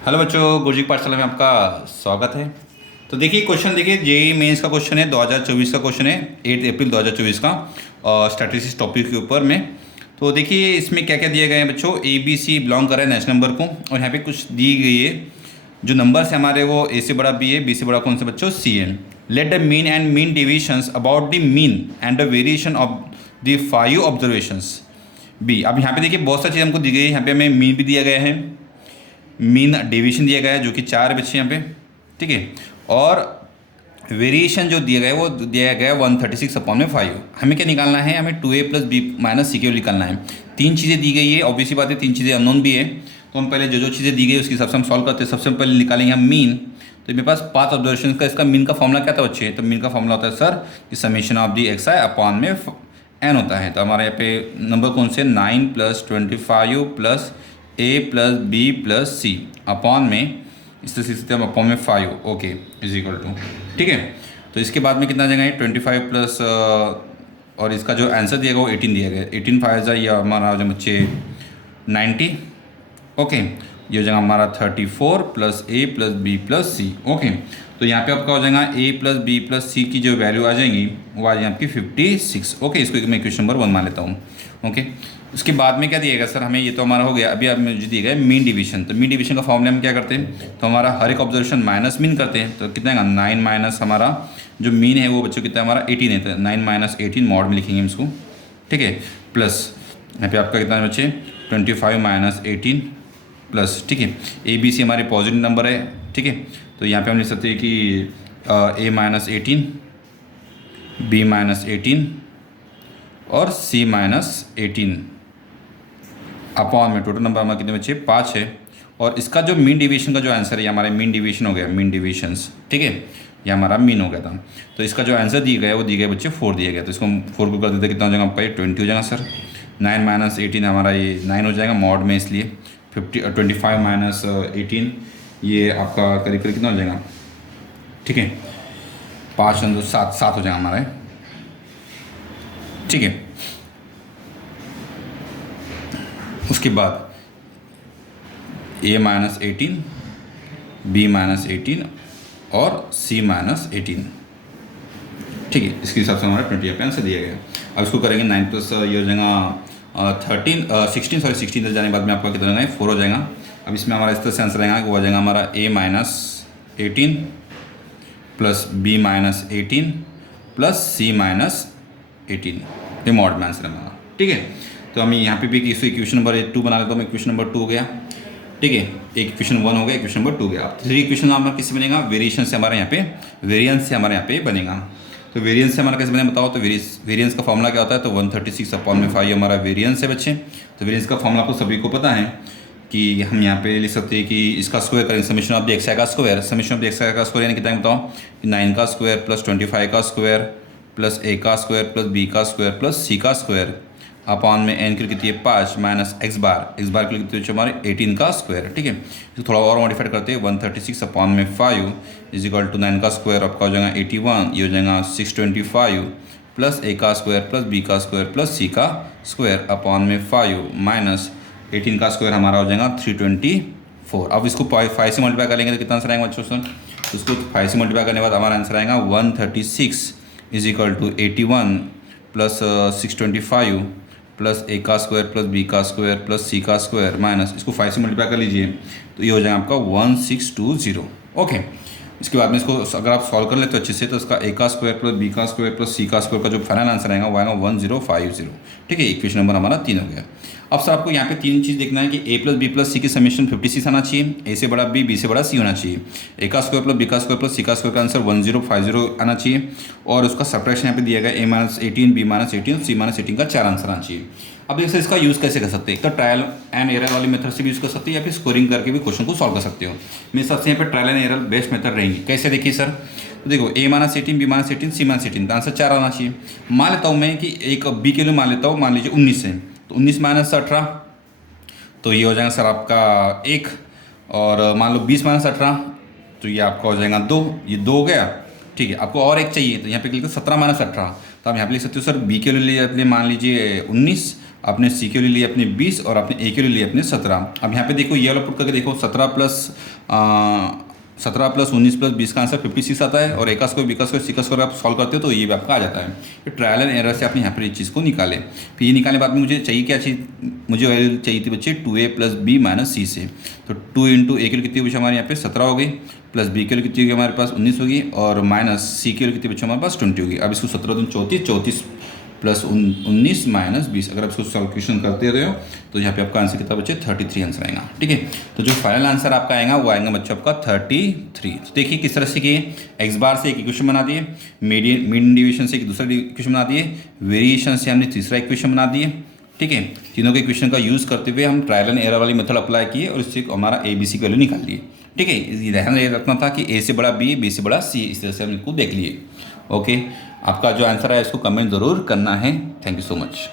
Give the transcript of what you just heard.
Hello बच्चों, गुरुजी की पाठशाला में आपका स्वागत है। तो देखिए क्वेश्चन, देखिए जेई मेंस का क्वेश्चन है, 2024 का क्वेश्चन है, 8 अप्रैल 2024 का, और स्टैटिस्टिक्स टॉपिक के ऊपर में। तो देखिए इसमें क्या क्या दिया गया है बच्चों। ए बी सी बिलोंग कर रहा है नेशनल नंबर को, और यहाँ पे कुछ दी गई है जो नंबर है हमारे, वो ए से बड़ा बी है, बी से बड़ा कौन से बच्चों, सी है। Let the mean and mean deviations about the mean and the variation of the 5 observations be. अब यहाँ पे देखिए बहुत सारी चीज़ हमको दी गई है। यहाँ पे हमें मीन भी दिया गया है, मीन डेविएशन दिया गया है जो कि 4 बच्चे यहाँ पे, ठीक है। और वेरिएशन जो दिया गया है वो दिया गया है 136/5। हमें क्या निकालना है, हमें 2a + b - c क्यों निकालना है। 3 चीज़ें दी गई है, ऑब्वियसली बात है, 3 चीज़ें अननोन भी है। तो हम पहले जो जो चीज़ें दी गई उसके हिसाब से हम सॉल्व करते हैं। सबसे पहले निकालेंगे हम मीन। तो मेरे पास 5 ऑब्जर्वेशन का इसका मीन का फॉर्मूला क्या था बच्चे, तो मीन का फॉर्मूला होता है सर कि summation of the xi upon में n होता है। तो हमारे यहाँ पे नंबर कौन से, 9 + 25 + a + b + c अपॉन में, इस तरह से हम अपॉन में 5, ओके, इज इक्वल टू, ठीक है। तो इसके बाद में कितना आ जाएगा, 25 प्लस और इसका जो आंसर दिया गया वो 18 दिया गया। 18 5 या ये हमारा जो बच्चे 90, ओके। ये हो जाएगा हमारा 34 + a + b + c, ओके। तो यहाँ पे आपका हो जाएगा a + b + c की जो वैल्यू आ जाएंगी वो आ जाएगी आपकी 56, ओके। इसको मैं क्वेश्चन नंबर 1 मान लेता हूँ, ओके। उसके बाद में क्या दिएगा सर हमें, ये तो हमारा हो गया। अभी अब मुझे दिया गया मीन डिवीजन। तो मीन डिवीजन का फॉर्मूला हम क्या करते हैं, तो हमारा हर एक ऑब्जर्वेशन माइनस मीन करते हैं। तो कितना है, 9 माइनस हमारा जो मीन है वो बच्चों कितना है हमारा 18 है। तो 9 - 18 मॉड में लिखेंगे हम इसको, ठीक है। प्लस यहाँ पे आपका कितना है बच्चे, 25 - 18 प्लस, ठीक है। ए बी सी हमारे पॉजिटिव नंबर है, ठीक है। तो यहाँ पे हम लिख सकते हैं कि a - 18, b - 18 और c - 18 अपॉन में टोटल नंबर हमारे कितने बच्चे, 5 है। और इसका जो मीन डिवीजन का जो आंसर है, ये हमारा मीन डिवीजन हो गया, मीन डिवीजन्स, ठीक है। ये हमारा मीन हो गया था। तो इसका जो आंसर दिया गया वो दिया गया बच्चे 4 दिया गया। तो इसको हम 4 को कर देते, कितना हो जाएगा आपका, ये 20 हो जाएगा सर। 9 - 18 हमारा ये 9 हो जाएगा मॉड में, इसलिए 25 - 18 ये आपका करीब करीब कितना हो जाएगा, ठीक है। 5 और 7 7 हो जाएगा हमारा, ठीक है। उसके बाद a - 18, b - 18 और c - 18, ठीक है। इसके हिसाब से हमारा 20 यहाँ पे आंसर दिया गया। अब इसको करेंगे 9 प्लस ये हो जाएगा 16 तक जाने के बाद में आपका कितना हो जाएगा, 4 हो जाएगा। अब इसमें हमारा इस तरह से आंसर आएगा, वो हो जाएगा हमारा a - 18 plus b - 18 plus c - 18, ये मॉड में आंसर है हमारा, ठीक है। तो हम यहाँ पे भी इक्वेशन नंबर 2 बना लेता हूँ मैं। इक्वेशन नंबर 2 हो गया, ठीक है। एक इक्वेशन 1 हो गया, इक्वेशन नंबर 2 हो गया। अब 3 इक्वेशन हमारा किससे बनेगा, वेरिएशन से हमारे यहाँ पे, वेरिएंस से हमारे यहाँ पे बनेगा। तो वेरिएंस से हमारा कैसे बनेगा बताओ। तो वेरिएंस का फॉर्मूला क्या होता है, तो 136/5 हमारा वेरिएंस है बच्चे। तो वेरिएंस का फॉर्मूला आपको सभी को पता है कि हम यहाँ पे लिख सकते हैं कि इसका स्क्वायर करेंगे, समेशन ऑफ द एक्स का square. Summation of the x का स्क्वायर यानी कितना है बताओ, 9 का स्क्वायर प्लस 25 का स्क्वायर प्लस a का स्क्वायर प्लस b का स्क्वायर प्लस c का स्क्वायर अपॉन में n की कितनी है 5 माइनस x बार की कितनी है हमारे 18 का स्क्वायर, ठीक है। इसको थोड़ा और मॉडिफाइड करते हैं, 136/5 इज इक्वल टू 9 का स्क्वायर आपका हो जाएगा 81, ये हो जाएगा 625 प्लस a का स्क्वायर प्लस b का स्क्वायर प्लस c का स्क्वायर अपॉन में 5 माइनस 18 का स्क्वायर हमारा हो जाएगा 324। अब इसको 5 से मल्टीप्लाई करेंगे तो कितना आंसर आएगा बच्चों सर, तो इसको 5 से मल्टीप्लाई करने के बाद हमारा आंसर आएगा 136 is equal to 81 plus 625 plus a का स्क्वायर प्लस b का स्क्वायर प्लस c का स्क्वायर माइनस, इसको 5 से मल्टीप्लाई कर लीजिए तो ये हो जाएगा आपका 1620, ओके। इसके बाद में इसको अगर आप सॉल्व कर लेते हो अच्छे से, तो इसका a का स्क्वायर प्लस b का स्क्वायर प्लस c का स्क्वायर का जो फाइनल आंसर आएगा वो आएगा 1050, ठीक है। इक्वेशन नंबर हमारा 3 हो गया। अब सर आपको यहाँ पे 3 चीज़ देखना है कि a प्लस बी प्लस सी की समेशन 56 आना चाहिए, a से बड़ा b से बड़ा c होना चाहिए, a का स्क्वायर प्लस b का स्क्वायर प्लस c का स्क्वायर का आंसर 1050 आना चाहिए, और उसका सब्ट्रैक्शन यहाँ पे दिया गया a - 18 b - 18 c - 18 का 4 आंसर आना चाहिए। अब देखिए इसका यूज़ कैसे कर सकते हैं, एक तो ट्रायल एंड एरर वाली मेथड से भी यूज़ कर सकते हैं या फिर स्कोरिंग करके भी क्वेश्चन को सॉल्व कर सकते हो। मेरे हिसाब से यहाँ पे trial and error best method रहेंगी। कैसे देखिए सर, तो देखो a - 18 b - 18 c - 18 का आंसर 4 आना चाहिए। मान लेता हूँ मैं कि एक b के लिए मान लेता हूँ, मान लीजिए 19 है, तो 19 - 18 तो ये हो जाएगा सर आपका 1, और मान लो 20 - 18 तो ये आपका हो जाएगा 2, ये 2 हो गया, ठीक है। आपको और एक चाहिए तो यहाँ पे लिखते 17 - 18, तो आप यहाँ पे लिख सकते हो सर b के लिए मान लीजिए 19 अपने सी के लिए लिए अपने 20 और अपने ए के लिए लिए अपने 17। अब यहाँ पे देखो ये वाला पुट करके देखो 17 प्लस 19 प्लस 20 का आंसर 56 आता है, और ए का स्क्वायर बी का स्क्वायर सी का स्क्वायर आप सॉल्व करते हो तो ये भी आपका आ जाता है। फिर ट्रायल एंड एरर से आपने यहाँ पर इस चीज़ को निकाले। फिर ये निकालने के बाद में मुझे चाहिए क्या चीज़, मुझे वैल्यू चाहिए थी बच्चे 2a प्लस बी माइनस सी से। तो 2 इंटू ए के लिए कितनी बच्चे हमारे यहाँ पे 17 हो गई, प्लस बी के लिए कितनी होगी हमारे पास 19 होगी, और माइनस सी के लिए कितनी बच्चे हमारे पास 20 होगी। अब इसको 17 दूनी 34, 34 प्लस 19 माइनस 20, अगर आप इसको सॉल्यूशन करते रहे हो तो यहाँ पे आपका आंसर कितना बच्चे 33 आंसर आएगा। ठीक है, तो जो फाइनल आंसर आपका आएगा वो आएगा बच्चों आपका 33। तो देखिए किस तरह से किए, एक्स बार से एक इक्वेशन बना दिए, मीन डिवीजन से एक दूसरा इक्वेशन बना दिए, वेरिएशन से हमने तीसरा इक्वेशन बना दिए। ठीक है, तीनों के इक्वेशन का यूज़ करते हुए हम ट्रायल एंड एरर वाली मेथड अप्लाई किए और इससे हमारा ए बी सी की वैल्यू निकाल लिए। ठीक है, ये ध्यान रखना था कि ए से बड़ा बी से बड़ा सी, इस तरह से हम इनको देख लिए। ओके, आपका जो आंसर है इसको कमेंट ज़रूर करना है। Thank you so much.